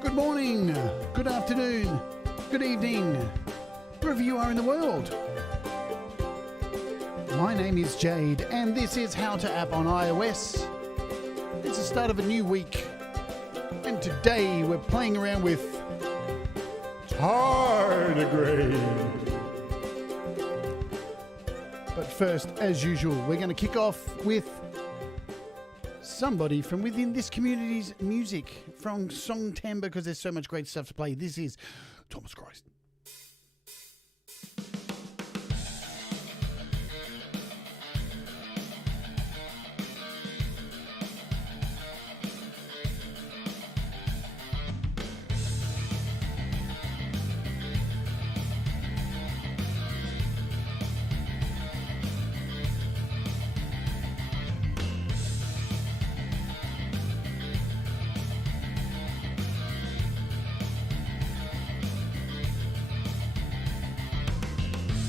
Good morning, good afternoon, good evening, wherever you are in the world. My name is Jade, and this is How to App on iOS. It's the start of a new week, and today we're playing around with Tardigrade. But first, as usual, we're going to kick off with somebody from within this community's music from Song Timbre, because there's so much great stuff to play. This is Thomas Christ.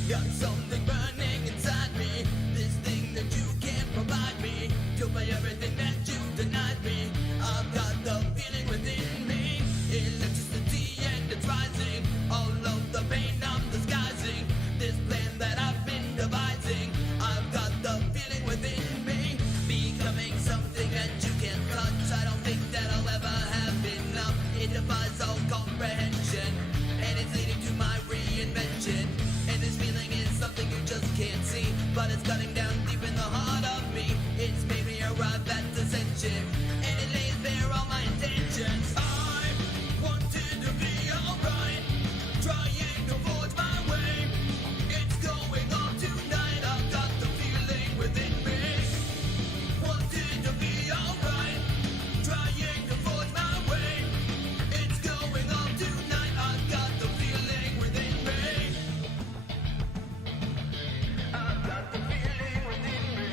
Got something burning inside me, this thing that you can't provide me. Took away everything that you denied me. I've got the feeling within me, electricity and it's rising. All of the pain I'm disguising, this plan that I've been devising. I've got the feeling within me, becoming something that you can't touch. I don't think that I'll ever have enough. It defies all comprehension, and it's leading to my reinvention. And this feeling is something you just can't see, but it's cutting down deep in the heart of me. It's made me arrive at ascension, and it lays bare all my intentions. I wanted to be alright, trying to forge my way. It's going on tonight, I've got the feeling within me. Wanted to be alright, trying to forge my way. It's going on tonight, I've got the feeling within me. I've got the feeling within me.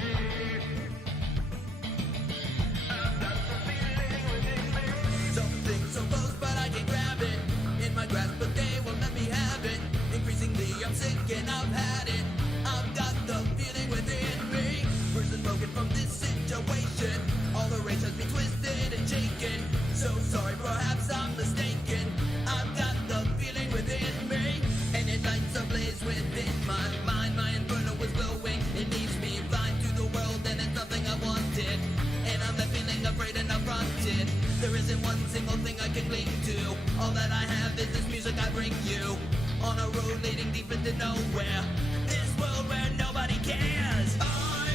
I've got the feeling within me. Something so close, but I can't grab it. In my grasp, but they won't let me have it. Increasingly, I'm sick and I've had it. I've got the feeling within me. Person broken from this situation. All the rage has been twisted and shaken. So sorry, perhaps I'm mistaken. I've got the feeling within me, and it lights a blaze within my mind. My inferno is glowing, it leaves me blind to the world, and it's nothing I wanted. And I'm left feeling afraid and affronted. There isn't one single thing I can cling to. All that I have is this music I bring you, on a road leading deep into nowhere. This world where nobody cares. I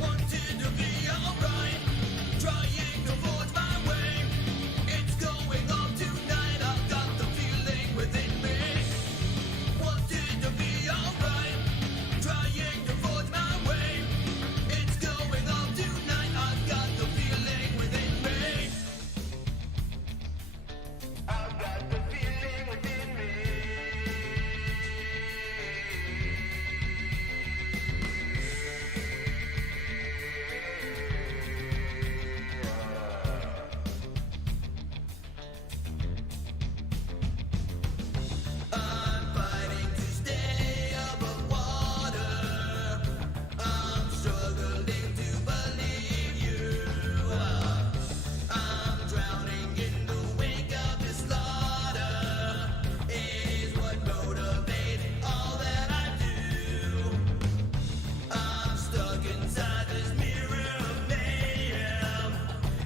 wanted to be alright, trying to forge my way. It's going on tonight, I've got the feeling within me. Wanted to be alright, trying to forge my way. It's going on tonight, I've got the feeling within me. I've got the feeling within me. I'm fighting to stay above water. I'm struggling to believe you. I'm drowning in the wake of this slaughter. Is what motivates all that I do. I'm stuck inside this mirror of mayhem,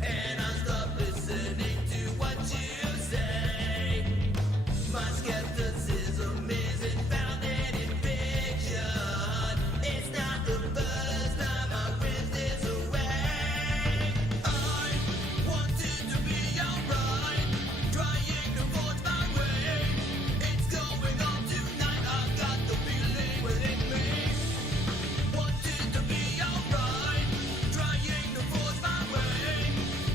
and I stop listening to what you say. My skepticism isn't founded in fiction. It's not the first time I win this away. I wanted to be alright, trying to forge my way. It's going on tonight, I've got the feeling within me. Wanted to be alright, trying to forge my way.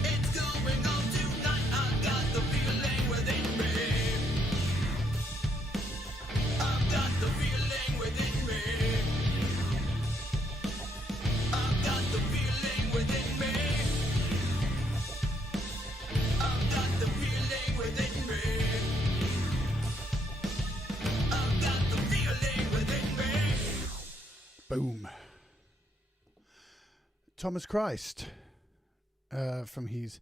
It's going on tonight, I've got the feeling within me. I've got the feeling within me. I've got the feeling within me. I've got the feeling within me. I've got the feeling within me. Boom. Thomas Christ from his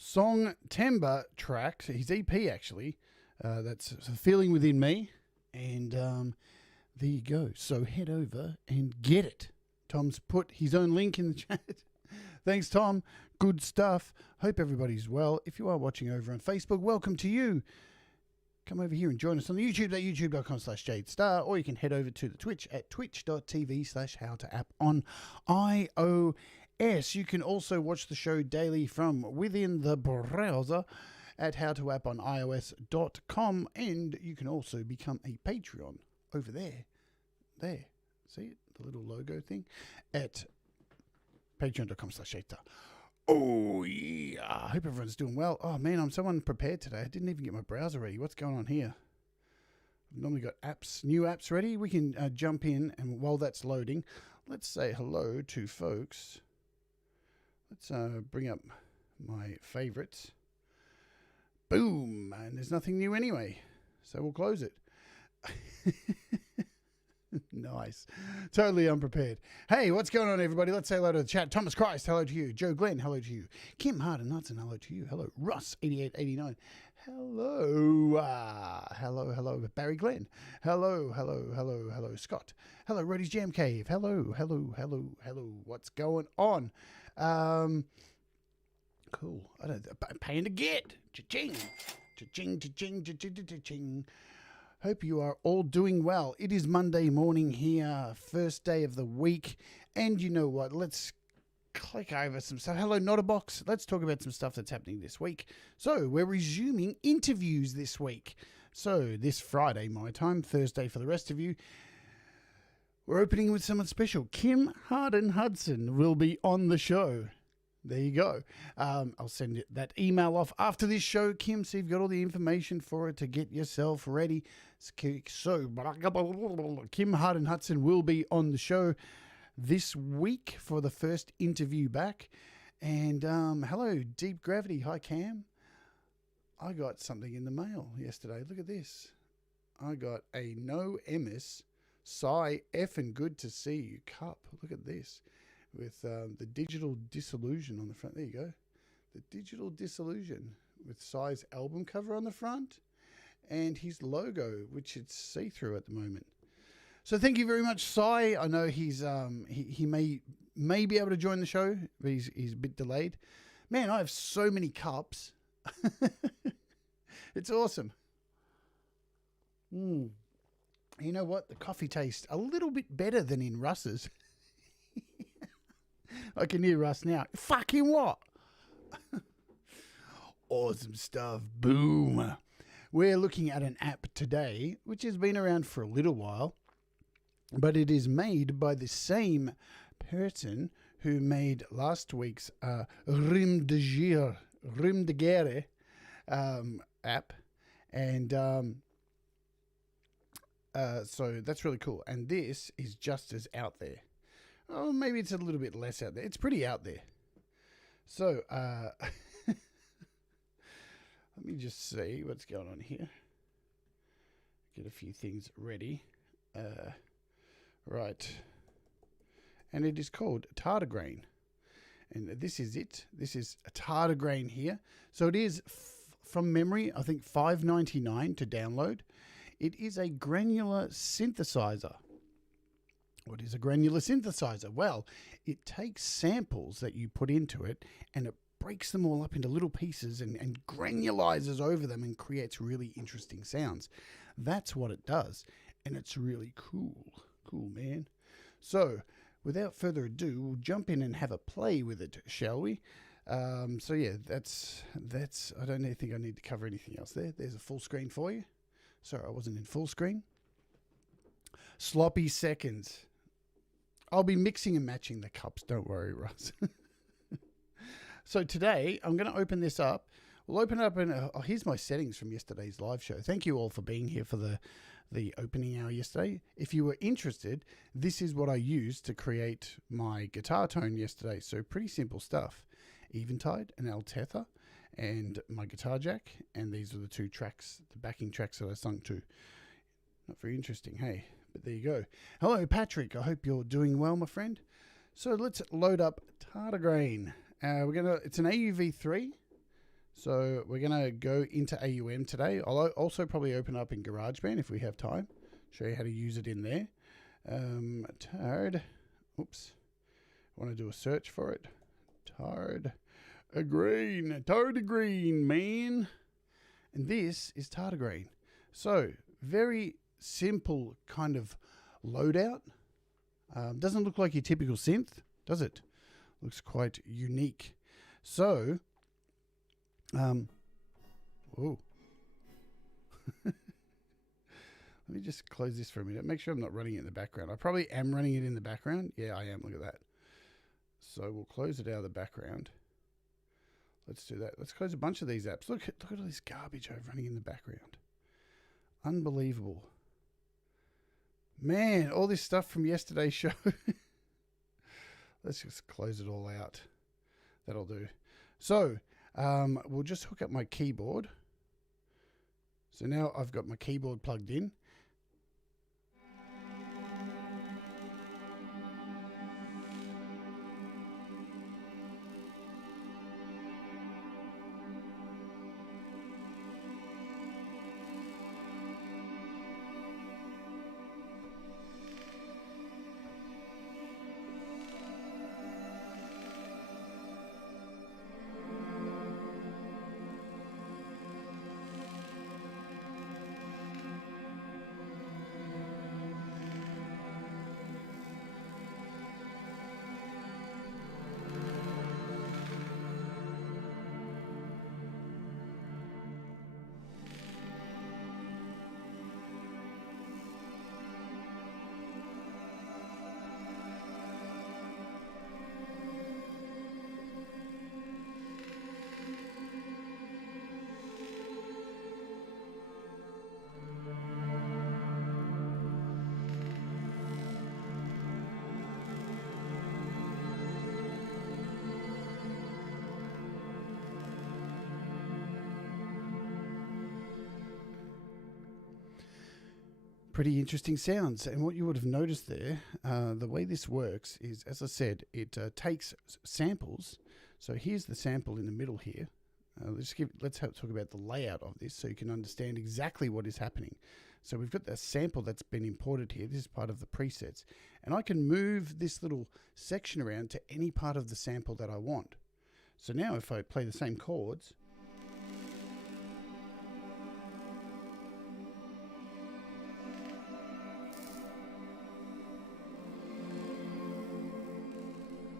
Song Timber track, his EP actually. That's Feeling Within Me. And there you go. So head over and get it. Tom's put his own link in the chat. Thanks, Tom. Good stuff. Hope everybody's well. If you are watching over on Facebook, welcome to you. Come over here and join us on the YouTube at youtube.com/Jade Starr, or you can head over to the Twitch at twitch.tv/howtoapp on iOS. You can also watch the show daily from within the browser at howtoapponIOS.com, and you can also become a Patreon over there. There. See it? The little logo thing at patreon.com/Jade Starr. Oh, yeah. I hope everyone's doing well. Oh, man, I'm so unprepared today. I didn't even get my browser ready. What's going on here? I've normally got apps, new apps ready. We can jump in, and while that's loading, let's say hello to folks. Let's bring up my favorites. Boom. And there's nothing new anyway, so we'll close it. Nice. Totally unprepared. Hey, what's going on, everybody? Let's say hello to the chat. Thomas Christ, hello to you. Joe Glenn, hello to you. Kim Harden Hudson, hello to you. Hello. Russ, 8889. Hello. Hello. Barry Glenn. Hello. Scott. Hello, Roddy's Jam Cave. Hello. What's going on? Cool. Paying to get. Cha-ching. Cha-ching. Hope you are all doing well. It is Monday morning here, first day of the week. And you know what? Let's click over some stuff. Hello, Notabox. Let's talk about some stuff that's happening this week. So we're resuming interviews this week. So this Friday, my time, Thursday for the rest of you, we're opening with someone special. Kim Harden Hudson will be on the show. There you go. I'll send that email off after this show, Kim, so you've got all the information for it to get yourself ready. So, Kim Harden Hudson will be on the show this week for the first interview back. And hello, Deep Gravity. Hi, Cam. I got something in the mail yesterday. Look at this. I got a No MS Sigh effing good to see you cup. Look at this. With the Digital Disillusion on the front. There you go. The Digital Disillusion with Sigh's album cover on the front and his logo, which is see-through at the moment. So thank you very much, Sigh. I know he's he may be able to join the show, but he's a bit delayed. Man, I have so many cups. It's awesome. You know what? The coffee tastes a little bit better than in Russ's. I can hear Russ now. Fucking what? Awesome stuff. Boom. We're looking at an app today, which has been around for a little while, but it is made by the same person who made last week's Rime de Guerre app. And so that's really cool. And this is just as out there. Oh, maybe it's a little bit less out there. It's pretty out there. So, let me just see what's going on here. Get a few things ready. Right. And it is called Tardagrain. And this is it. This is a Tardigrain here. So it is, from memory, I think $5.99 to download. It is a granular synthesizer. What is a granular synthesizer? Well, it takes samples that you put into it and it breaks them all up into little pieces and granulizes over them and creates really interesting sounds. That's what it does. And it's really cool. Cool, man. So, without further ado, we'll jump in and have a play with it, shall we? So yeah, that's. I don't think I need to cover anything else there. There's a full screen for you. Sorry, I wasn't in full screen. Sloppy seconds. I'll be mixing and matching the cups. Don't worry, Russ. So today, I'm going to open this up. We'll open it up and here's my settings from yesterday's live show. Thank you all for being here for the opening hour yesterday. If you were interested, this is what I used to create my guitar tone yesterday. So pretty simple stuff. Eventide and Altether and my guitar jack. And these are the two tracks, the backing tracks that I sung to. Not very interesting, hey? But there you go. Hello, Patrick. I hope you're doing well, my friend. So let's load up Tardagrain. It's an AUv3. So we're going to go into AUM today. I'll also probably open up in GarageBand if we have time. Show you how to use it in there. Oops. I want to do a search for it. Tardigrain, man. And this is Tardagrain. So very simple kind of loadout. Doesn't look like your typical synth, does it? Looks quite unique. So, whoa. Let me just close this for a minute. Make sure I'm not running it in the background. I probably am running it in the background. Yeah, I am. Look at that. So we'll close it out of the background. Let's do that. Let's close a bunch of these apps. Look at all this garbage over running in the background. Unbelievable. Man, all this stuff from yesterday's show. Let's just close it all out. That'll do. So, we'll just hook up my keyboard. So now I've got my keyboard plugged in. Pretty interesting sounds. And what you would have noticed there, the way this works is, as I said, it takes samples. So here's the sample in the middle here. Let's talk about the layout of this so you can understand exactly what is happening. So we've got the sample that's been imported here. This is part of the presets. And I can move this little section around to any part of the sample that I want. So now if I play the same chords,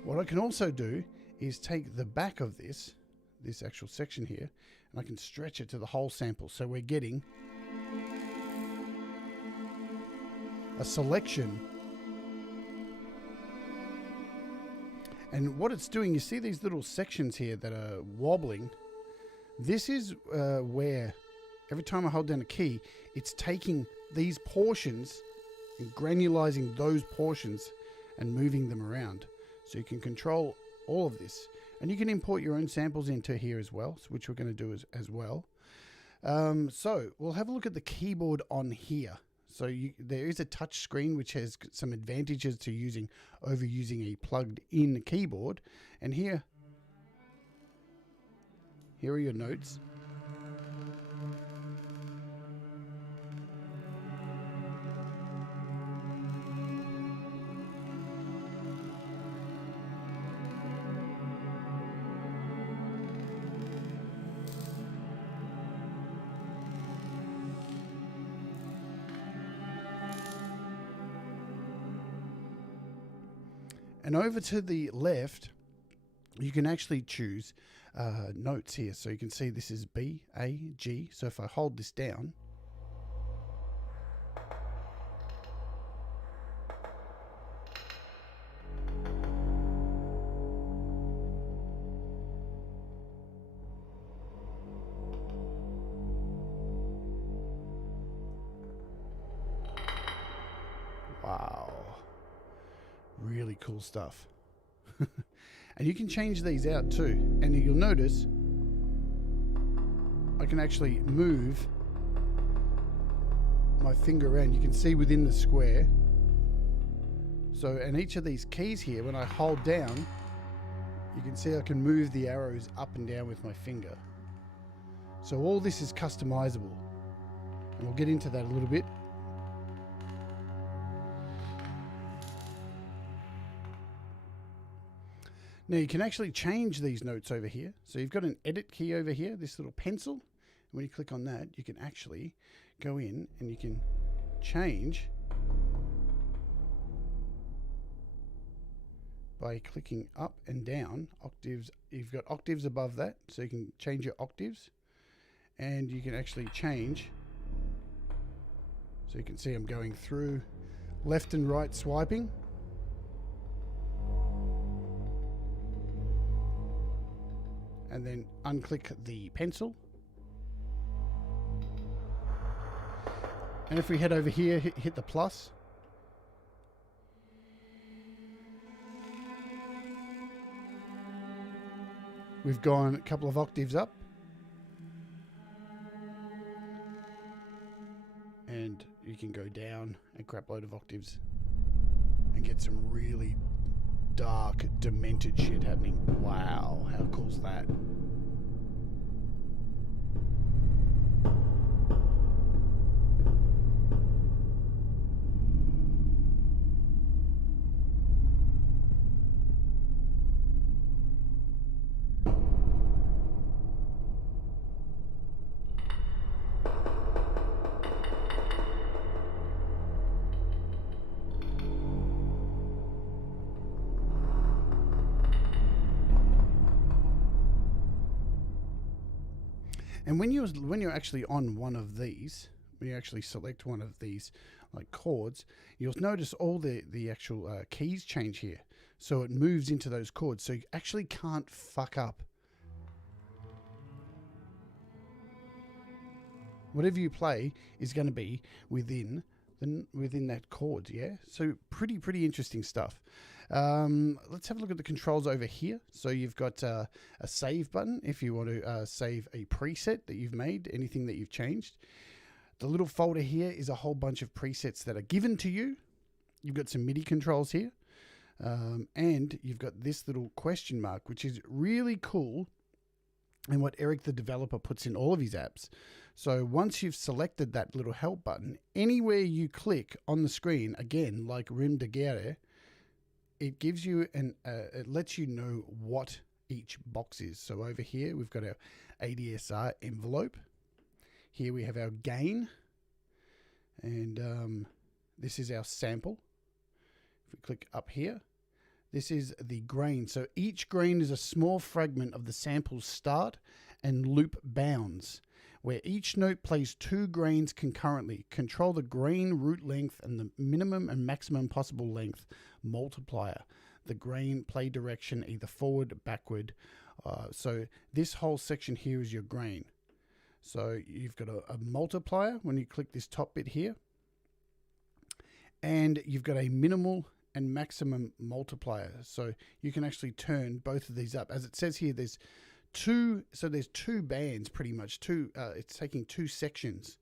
what I can also do is take the back of this actual section here, and I can stretch it to the whole sample. So we're getting a selection. And what it's doing, you see these little sections here that are wobbling. This is where every time I hold down a key, it's taking these portions and granulizing those portions and moving them around. So you can control all of this. And you can import your own samples into here as well, which we're going to do as well. So we'll have a look at the keyboard on here. So there is a touch screen which has some advantages to overusing a plugged-in keyboard. And here are your notes. And over to the left, you can actually choose notes here. So you can see this is B, A, G. So if I hold this down, wow. Really cool stuff. And you can change these out too. And you'll notice I can actually move my finger around. You can see within the square. So, and each of these keys here, when I hold down, you can see I can move the arrows up and down with my finger. So all this is customizable, and we'll get into that a little bit. Now you can actually change these notes over here. So you've got an edit key over here, this little pencil. When you click on that, you can actually go in and you can change by clicking up and down octaves. You've got octaves above that, so you can change your octaves, and you can actually change. So you can see I'm going through left and right swiping. And then unclick the pencil. And if we head over here, hit the plus. We've gone a couple of octaves up. And you can go down a crap load of octaves and get some really dark, demented shit happening. Wow, how cool's that? And when you're actually on one of these, when you actually select one of these like chords, you'll notice all the actual keys change here. So it moves into those chords. So you actually can't fuck up. Whatever you play is going to be within that chord, yeah? So pretty interesting stuff. Let's have a look at the controls over here. So you've got a save button if you want to save a preset that you've made, anything that you've changed. The little folder here is a whole bunch of presets that are given to you. You've got some MIDI controls here. And you've got this little question mark, which is really cool, and what Erik the developer puts in all of his apps. So once you've selected that little help button, anywhere you click on the screen, again, like Tardigrade, it gives you it lets you know what each box is. So over here, we've got our ADSR envelope. Here we have our gain. And this is our sample. If we click up here, this is the grain. So each grain is a small fragment of the sample's start and loop bounds, where each note plays 2 grains concurrently. Control the grain root length and the minimum and maximum possible length multiplier. The grain play direction either forward, backward. So this whole section here is your grain. So you've got a multiplier when you click this top bit here. And you've got a minimal and maximum multiplier. So you can actually turn both of these up. As it says here, there's two bands pretty much. It's taking 2 sections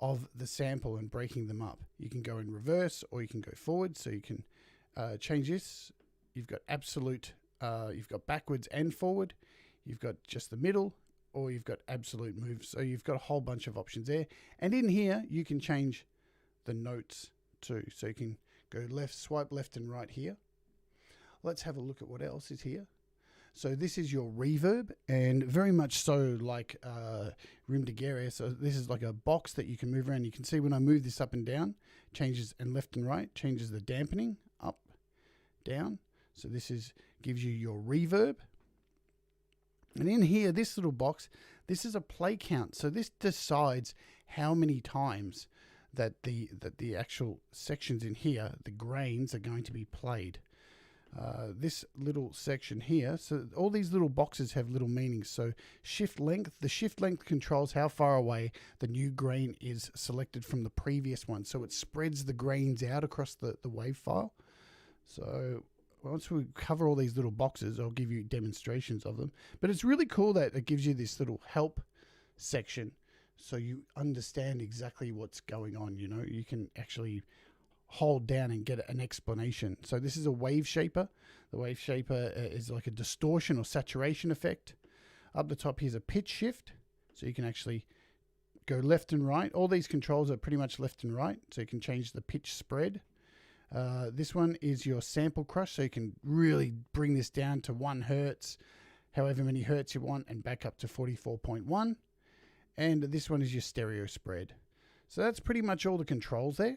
of the sample and breaking them up. You can go in reverse or you can go forward. So you can change this. You've got absolute, you've got backwards and forward. You've got just the middle, or you've got absolute move. So you've got a whole bunch of options there. And in here, you can change the notes too. So you can go left, swipe left and right here. Let's have a look at what else is here. So this is your reverb, and very much so like Tardigrade. So this is like a box that you can move around. You can see when I move this up and down, changes, and left and right, changes the dampening, up, down. So this gives you your reverb. And in here, this little box, this is a play count. So this decides how many times that the actual sections in here, the grains, are going to be played. This little section here, so all these little boxes have little meanings. So shift length, the shift length controls how far away the new grain is selected from the previous one. So it spreads the grains out across the wave file. So once we cover all these little boxes, I'll give you demonstrations of them. But it's really cool that it gives you this little help section, so you understand exactly what's going on. You know, you can actually hold down and get an explanation. So this is a wave shaper. The wave shaper is like a distortion or saturation effect. Up the top here's a pitch shift. So you can actually go left and right. All these controls are pretty much left and right, so you can change the pitch spread. This one is your sample crush, so you can really bring this down to 1 hertz, however many hertz you want, and back up to 44.1. And this one is your stereo spread. So that's pretty much all the controls there.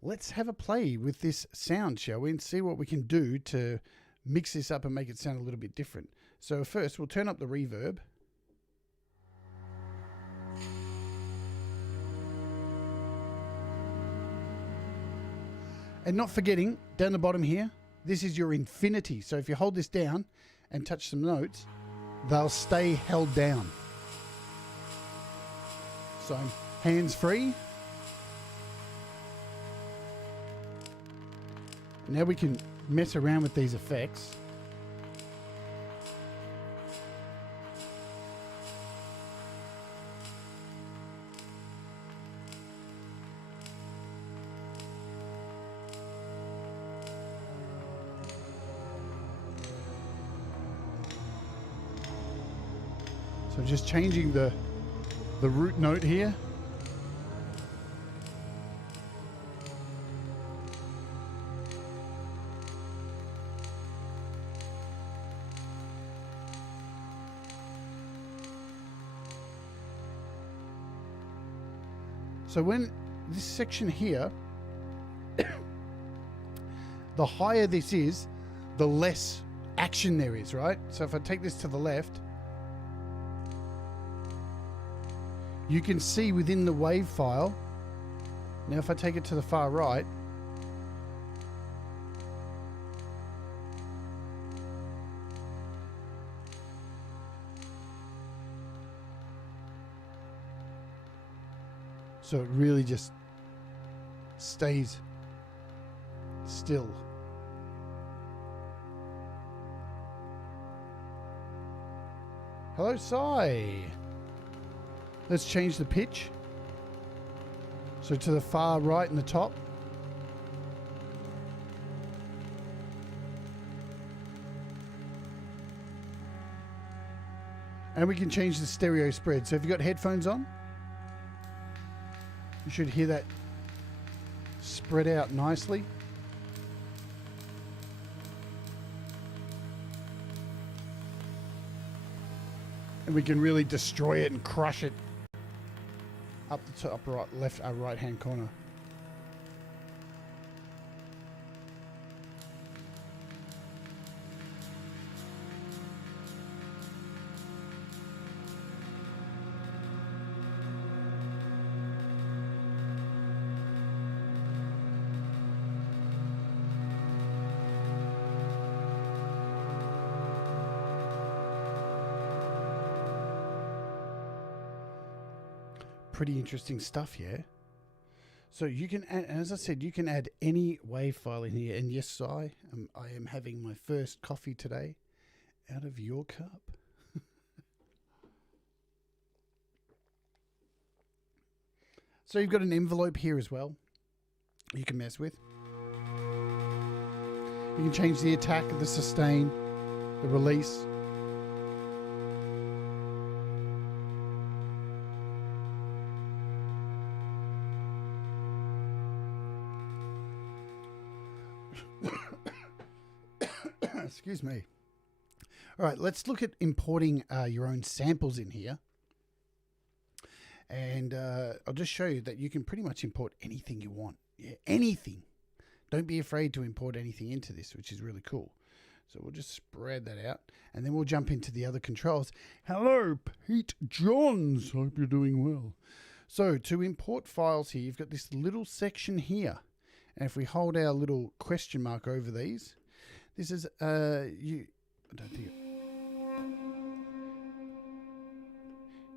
Let's have a play with this sound, shall we, and see what we can do to mix this up and make it sound a little bit different. So first, we'll turn up the reverb. And not forgetting, down the bottom here, this is your infinity. So if you hold this down and touch some notes, they'll stay held down. So hands free. Now we can mess around with these effects. So just changing the root note here. So when this section here, the higher this is, the less action there is, right? So if I take this to the left, you can see within the wave file. Now if I take it to the far right, so it really just stays still. Hello, Sai. Let's change the pitch. So to the far right in the top. And we can change the stereo spread. So if you've got headphones on, you should hear that spread out nicely. And we can really destroy it and crush it up the top right, left, right hand corner. Pretty interesting stuff, yeah. So you can add, as I said, you can add any wave file in here. And yes, I am having my first coffee today out of your cup. So you've got an envelope here as well you can mess with. You can change the attack, the sustain, the release. Excuse me. All right, let's look at importing your own samples in here. And I'll just show you that you can pretty much import anything you want. Yeah, anything. Don't be afraid to import anything into this, which is really cool. So we'll just spread that out. And then we'll jump into the other controls. Hello, Pete Johns. Hope you're doing well. So to import files here, you've got this little section here. And if we hold our little question mark over these, this is, I don't think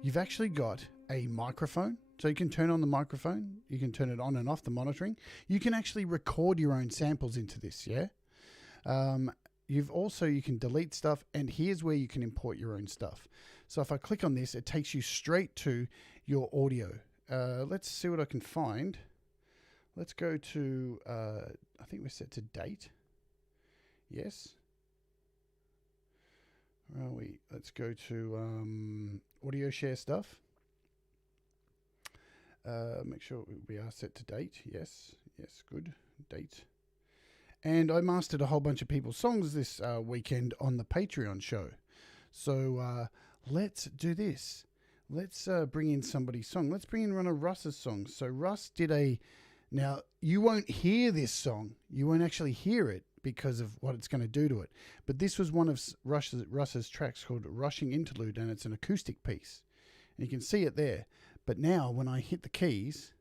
you've actually got a microphone. So you can turn on the microphone. You can turn it on and off, the monitoring. You can actually record your own samples into this, yeah? You can delete stuff, and here's where you can import your own stuff. So if I click on this, it takes you straight to your audio. Let's see what I can find. Let's go to, I think we're set to date. Yes. Where are we? Let's go to audio share stuff. Make sure we are set to date. Yes, good. Date. And I mastered a whole bunch of people's songs this weekend on the Patreon show. So let's do this. Let's bring in somebody's song. Let's bring in one of Russ's songs. So Russ did a... Now, you won't hear this song. You won't actually hear it because of what it's going to do to it. But this was one of Russ's tracks called Rushing Interlude, and it's an acoustic piece. And you can see it there. But now, when I hit the keys...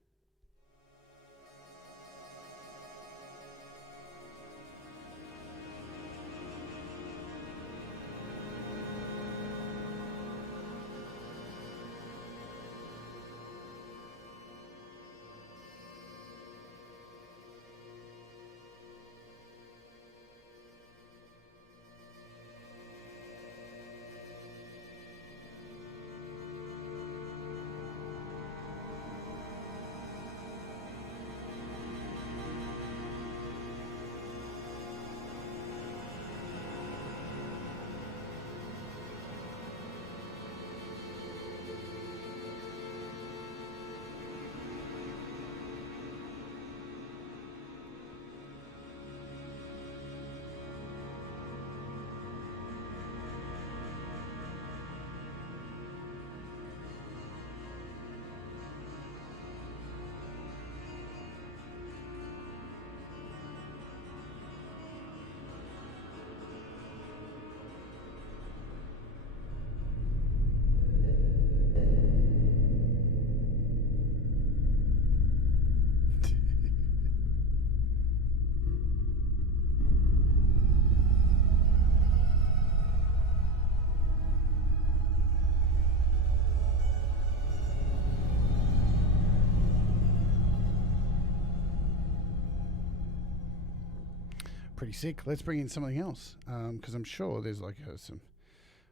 Pretty sick. Let's bring in something else because I'm sure there's like some...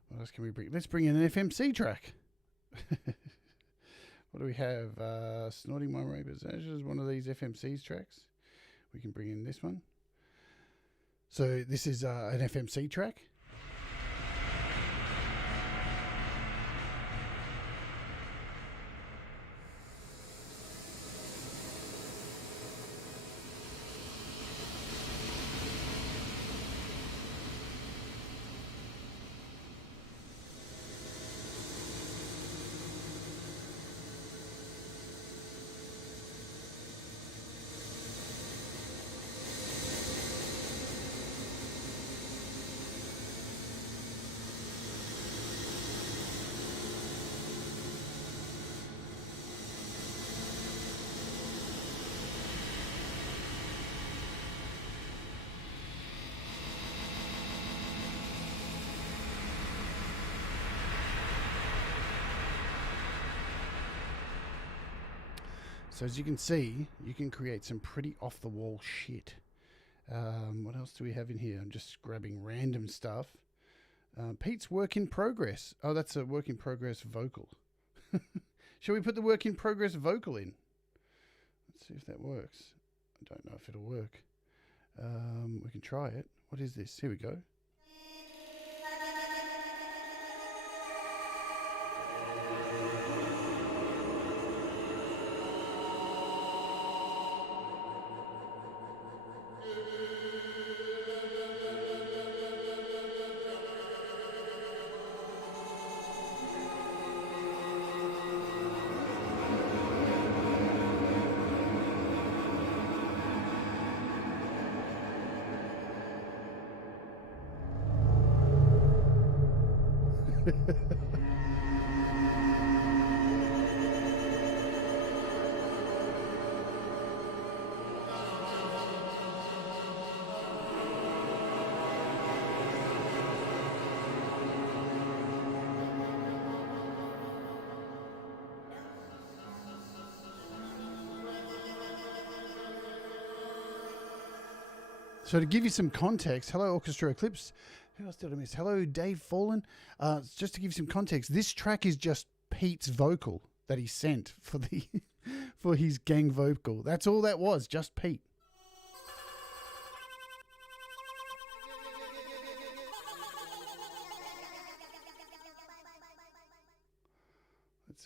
What else can we bring? Let's bring in an FMC track. What do we have? Snorting My Rainbow's Ashes, one of these FMC's tracks. We can bring in this one. So this is an FMC track. So as you can see, you can create some pretty off-the-wall shit. What else do we have in here? I'm just grabbing random stuff. Pete's work in progress. Oh, that's a work in progress vocal. Shall we put the work in progress vocal in? Let's see if that works. I don't know if it'll work. We can try it. What is this? Here we go. So to give you some context, hello Orchestra Eclipse. Who else did I miss? Hello Dave Fallen. Just to give you some context, this track is just Pete's vocal that he sent for the for his gang vocal. That's all that was, just Pete.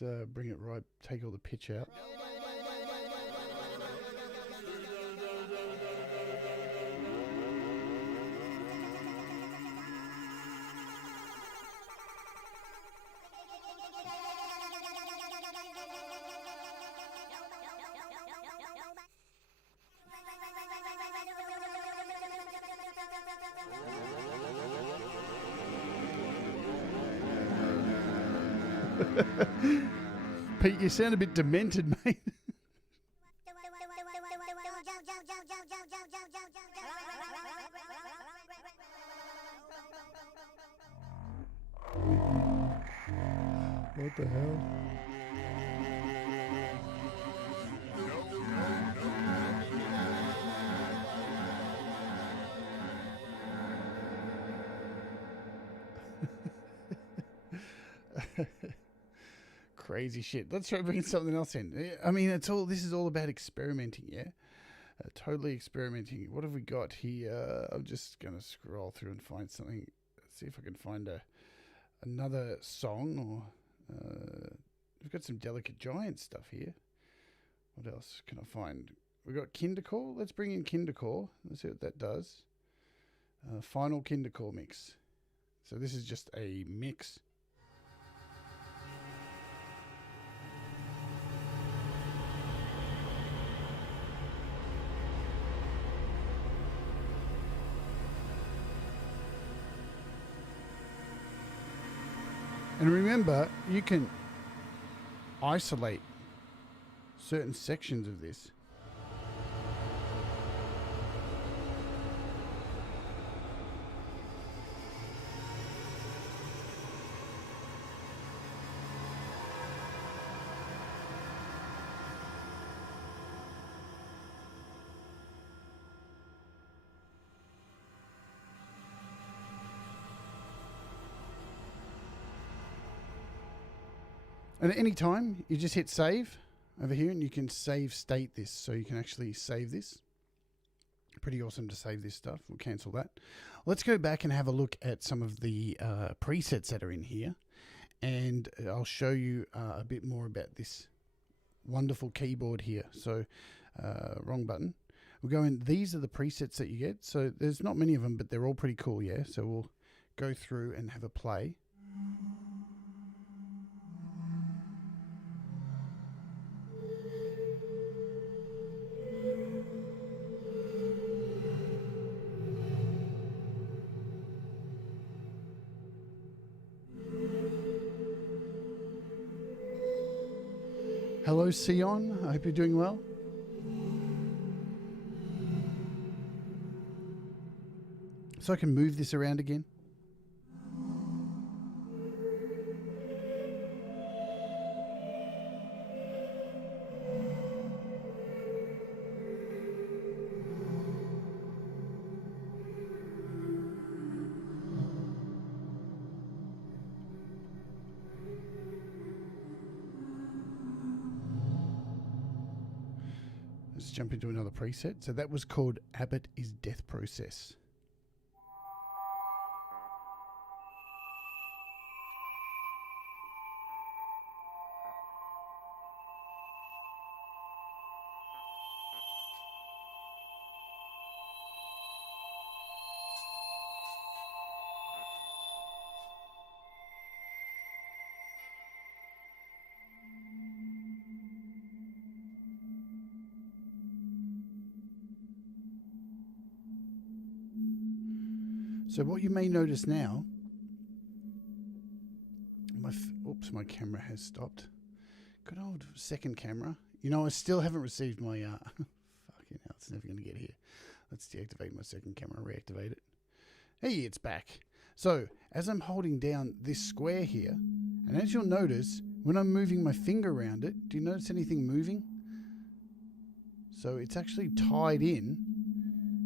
Let's bring it right, take all the pitch out. Pete, you sound a bit demented, mate. What the hell? Crazy shit. Let's try bringing something else in. I mean, this is all about experimenting, yeah? Totally experimenting. What have we got here? I'm just going to scroll through and find something. Let's see if I can find another song. Or we've got some Delicate Giant stuff here. What else can I find? We've got Kindercore. Let's bring in Kindercore. Let's see what that does. Final Kindercore mix. So this is just a mix. And remember, you can isolate certain sections of this. And at any time, you just hit save over here and you can save state this. So you can actually save this. Pretty awesome to save this stuff. We'll cancel that. Let's go back and have a look at some of the presets that are in here. And I'll show you a bit more about this wonderful keyboard here. So, wrong button. We'll go in. These are the presets that you get. So there's not many of them, but they're all pretty cool, yeah? So we'll go through and have a play. Hello, Sion. I hope you're doing well. So I can move this around again. Let's jump into another preset. So that was called Abbott is Death Process. So what you may notice now, my camera has stopped. Good old second camera. You know, I still haven't received my, fucking hell, it's never going to get here. Let's deactivate my second camera, reactivate it. Hey, it's back. So as I'm holding down this square here, and as you'll notice, when I'm moving my finger around it, do you notice anything moving? So it's actually tied in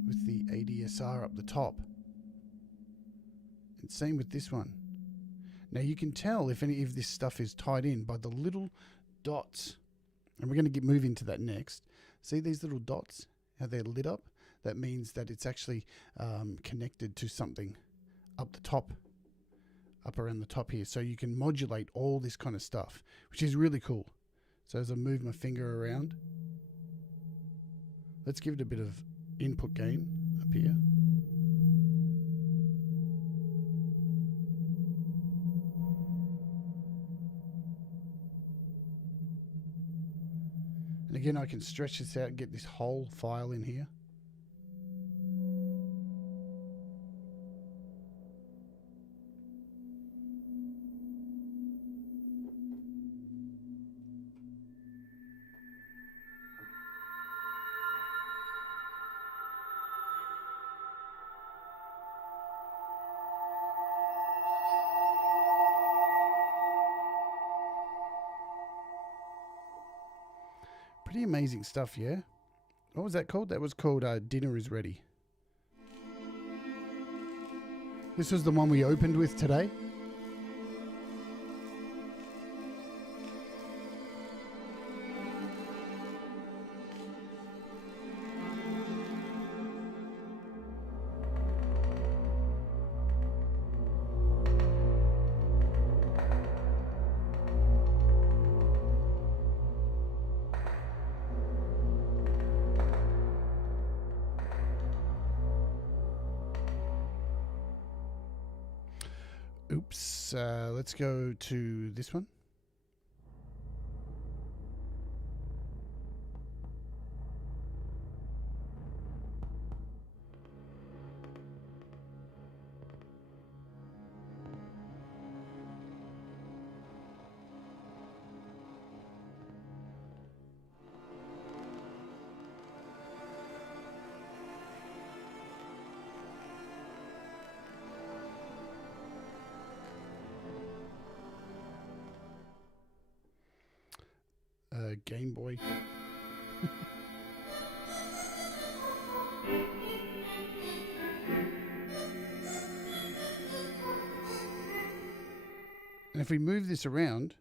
with the ADSR up the top. And same with this one. Now you can tell if any of this stuff is tied in by the little dots. And we're going to get moving to that next. See these little dots, how they're lit up? That means that it's actually connected to something up the top up around the top here. So you can modulate all this kind of stuff, which is really cool. So as I move my finger around, let's give it a bit of input gain up here. And again, I can stretch this out and get this whole file in here. Pretty amazing stuff, yeah? What was that called? That was called Dinner is Ready. This was the one we opened with today. Oops, let's go to this one. Game Boy. And if we move this around,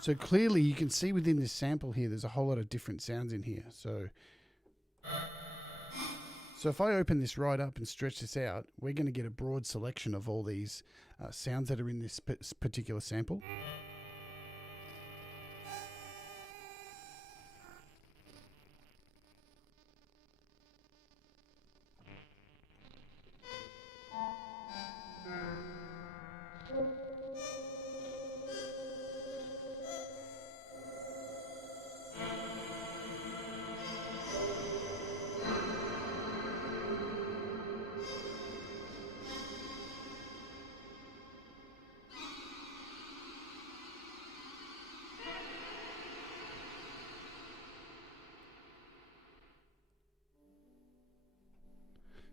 so clearly you can see within this sample here, there's a whole lot of different sounds in here. So if I open this right up and stretch this out, we're going to get a broad selection of all these sounds that are in this particular sample.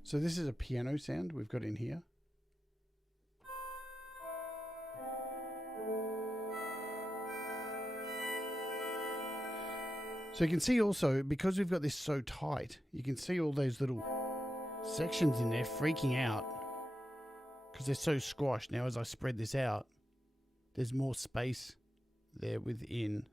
So this is a piano sound we've got in here. So you can see also, because we've got this so tight, you can see all those little sections in there freaking out because they're so squashed. Now as I spread this out, there's more space there within.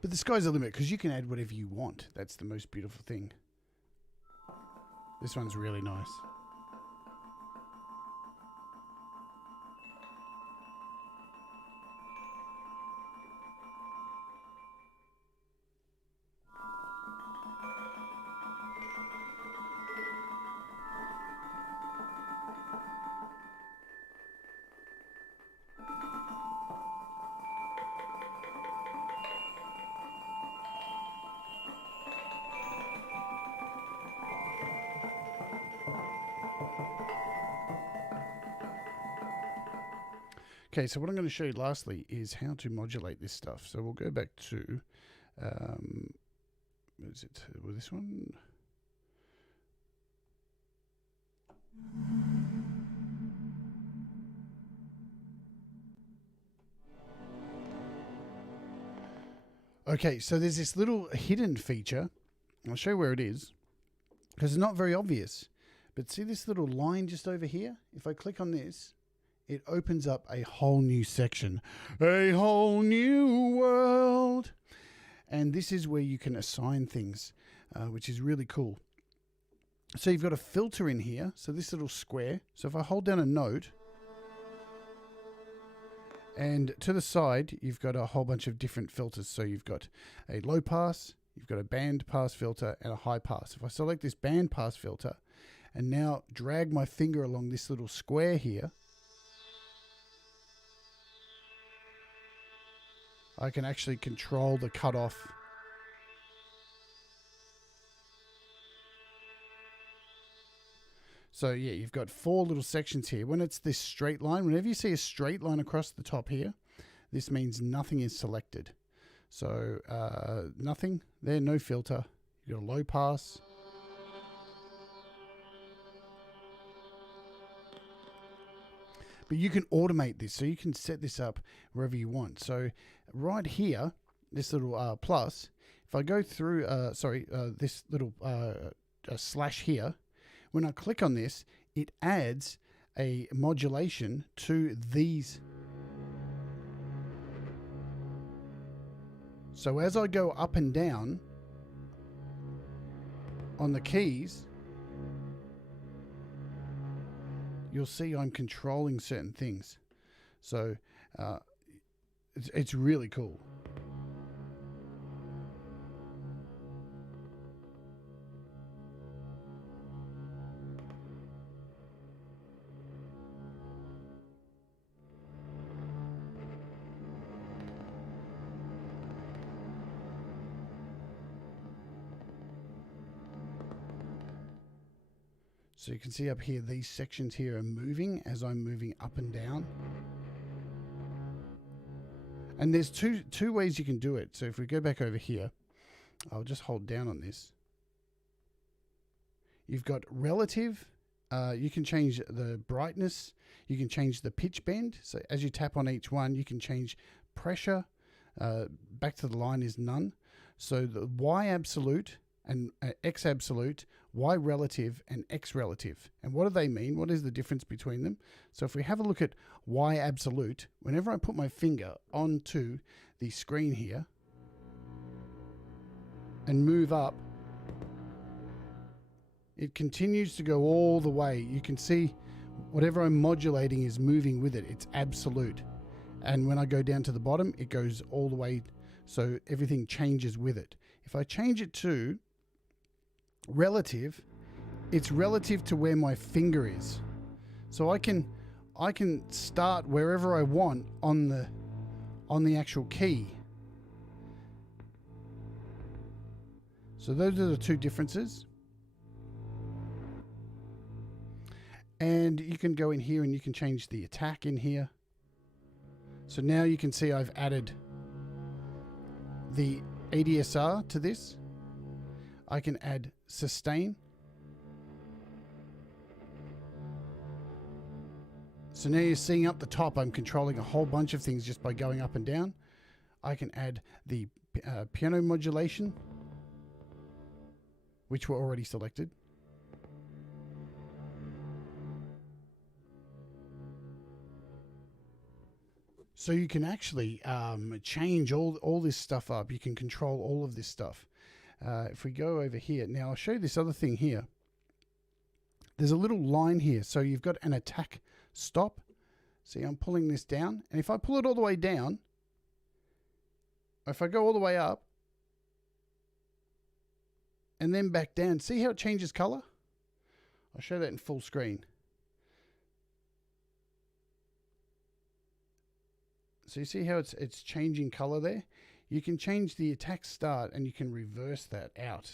But the sky's the limit because you can add whatever you want. That's the most beautiful thing. This one's really nice. Okay, so what I'm going to show you lastly is how to modulate this stuff. So we'll go back to, what is it? Well, this one. Okay, so there's this little hidden feature. I'll show you where it is because it's not very obvious. But see this little line just over here? If I click on this, it opens up a whole new section, a whole new world. And this is where you can assign things, which is really cool. So you've got a filter in here. So this little square. So if I hold down a note, and to the side, you've got a whole bunch of different filters. So you've got a low pass, you've got a band pass filter, and a high pass. If I select this band pass filter, and now drag my finger along this little square here, I can actually control the cutoff. So yeah, you've got 4 little sections here. When it's this straight line, whenever you see a straight line across the top here, this means nothing is selected. So nothing there, no filter. You've got a low pass. But you can automate this, so you can set this up wherever you want. So right here, this little plus, if I go through, this little slash here, when I click on this, it adds a modulation to these. So as I go up and down on the keys, you'll see I'm controlling certain things. So it's really cool. So you can see up here, these sections here are moving as I'm moving up and down. And there's two ways you can do it. So if we go back over here, I'll just hold down on this. You've got relative. You can change the brightness. You can change the pitch bend. So as you tap on each one, you can change pressure. Back to the line is none. So the Y absolute and X absolute, Y relative and X relative. And what do they mean? What is the difference between them? So if we have a look at Y absolute, whenever I put my finger onto the screen here and move up, it continues to go all the way. You can see whatever I'm modulating is moving with it. It's absolute. And when I go down to the bottom, it goes all the way. So everything changes with it. If I change it to relative, it's relative to where my finger is. So I can start wherever I want on the actual key. So those are the two differences. And you can go in here and you can change the attack in here. So now you can see I've added the ADSR to this. I can add sustain. So now you're seeing up the top, I'm controlling a whole bunch of things just by going up and down. I can add the piano modulation, which were already selected. So you can actually change all this stuff up. You can control all of this stuff. If we go over here, now I'll show you this other thing here. There's a little line here. So you've got an attack stop. See, I'm pulling this down. And if I pull it all the way down, if I go all the way up, and then back down, see how it changes color? I'll show that in full screen. So you see how it's changing color there? You can change the attack start and you can reverse that out.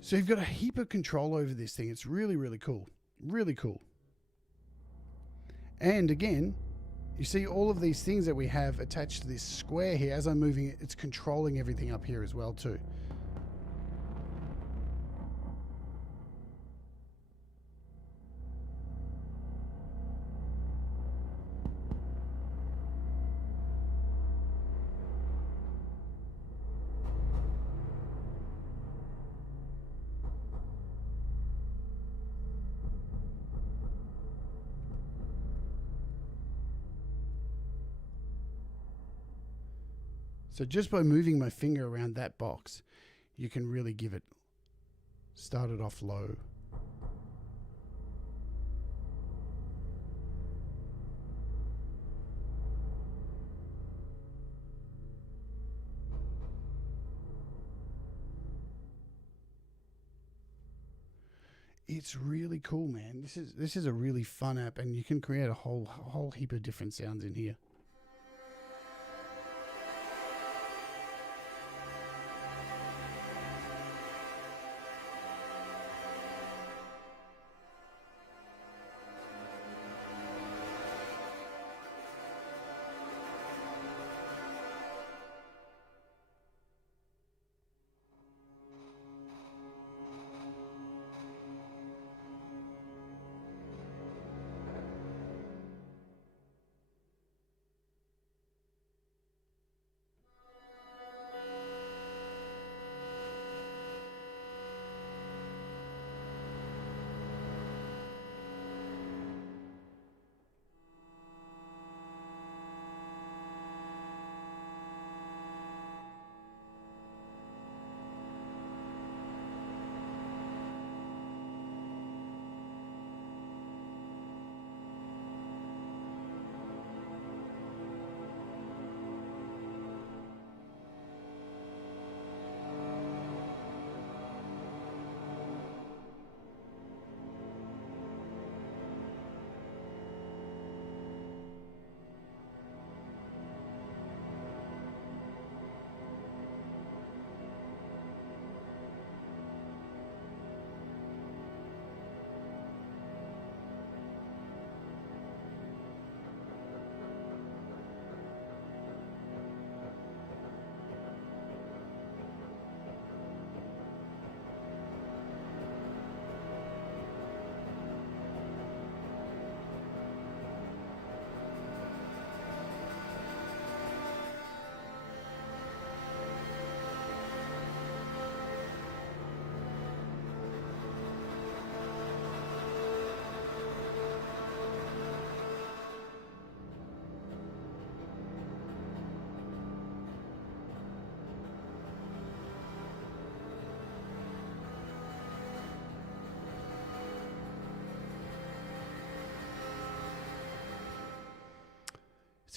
So you've got a heap of control over this thing. It's really, really cool. Really cool. And again, you see all of these things that we have attached to this square here. As I'm moving it, it's controlling everything up here as well too. So just by moving my finger around that box, you can really give it, start it off low. It's really cool, man. This is a really fun app, and you can create a whole heap of different sounds in here.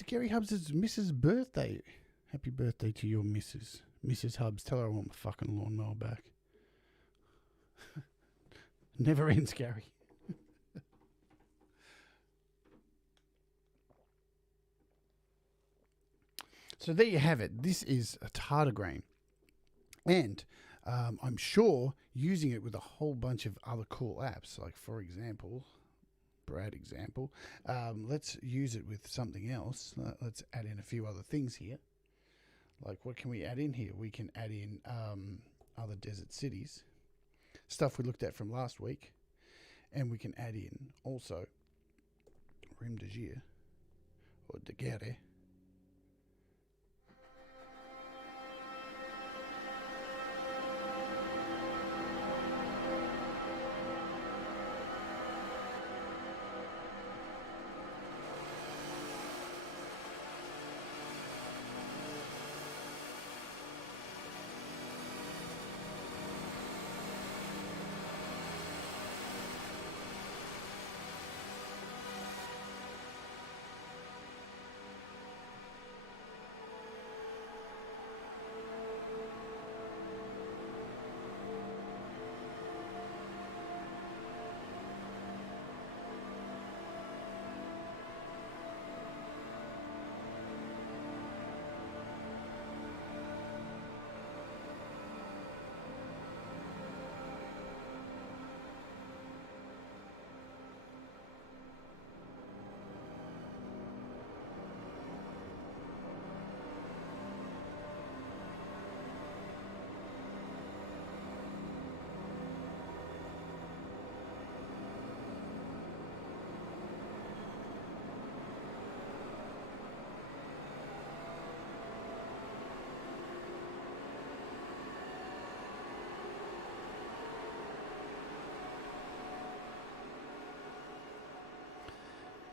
It's Gary Hubbs' Mrs. birthday. Happy birthday to your Mrs. Mrs. Hubbs. Tell her I want my fucking lawnmower back. Never ends, Gary. So there you have it. This is a Tardagrain. And I'm sure using it with a whole bunch of other cool apps, like for example, let's use it with something else. Let's add in a few other things here. Like what can we add in here? We can add in other desert cities, stuff we looked at from last week. And we can add in also Rim de Gire or de Guerre.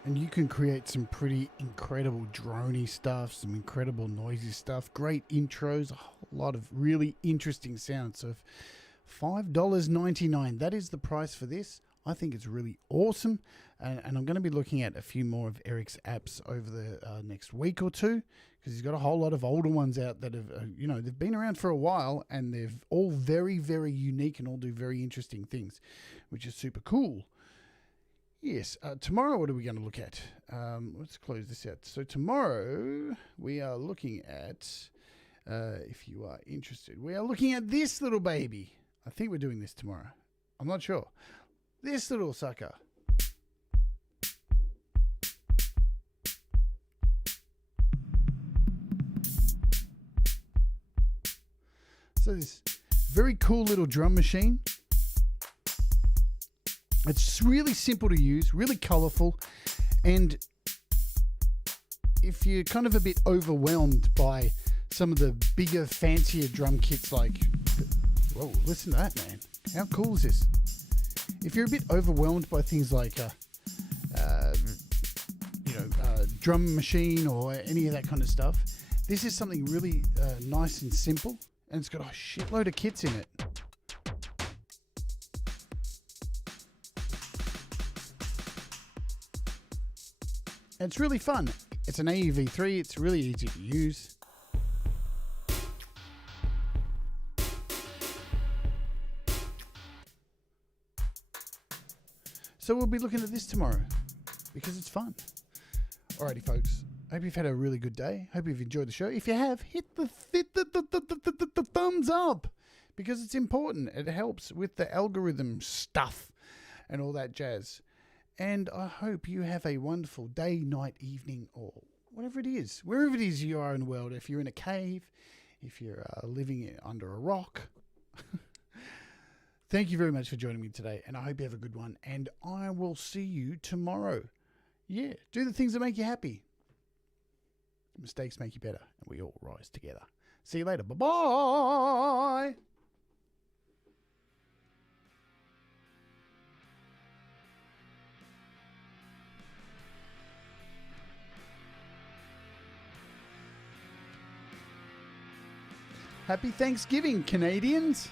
And you can create some pretty incredible drony stuff, some incredible noisy stuff, great intros, a whole lot of really interesting sounds. So $5.99, that is the price for this. I think it's really awesome. And I'm going to be looking at a few more of Erik's apps over the next week or two, because he's got a whole lot of older ones out that have, they've been around for a while, and they're all very, very unique and all do very interesting things, which is super cool. Yes, tomorrow what are we going to look at? Let's close this out. So tomorrow we are looking at, if you are interested, we are looking at this little baby. I think we're doing this tomorrow. I'm not sure. This little sucker. So this very cool little drum machine. It's really simple to use, really colorful, and if you're kind of a bit overwhelmed by some of the bigger, fancier drum kits like, whoa, listen to that, man. How cool is this? If you're a bit overwhelmed by things like drum machine or any of that kind of stuff, this is something really nice and simple, and it's got a shitload of kits in it. And it's really fun. It's an AUv3. It's really easy to use. So we'll be looking at this tomorrow because it's fun. Alrighty, folks. Hope you've had a really good day. Hope you've enjoyed the show. If you have, hit the thumbs up, because it's important. It helps with the algorithm stuff and all that jazz. And I hope you have a wonderful day, night, evening, or whatever it is, wherever it is you are in the world. If you're in a cave, if you're living under a rock. Thank you very much for joining me today, and I hope you have a good one. And I will see you tomorrow. Yeah, do the things that make you happy. Mistakes make you better, and we all rise together. See you later. Bye-bye. Happy Thanksgiving, Canadians.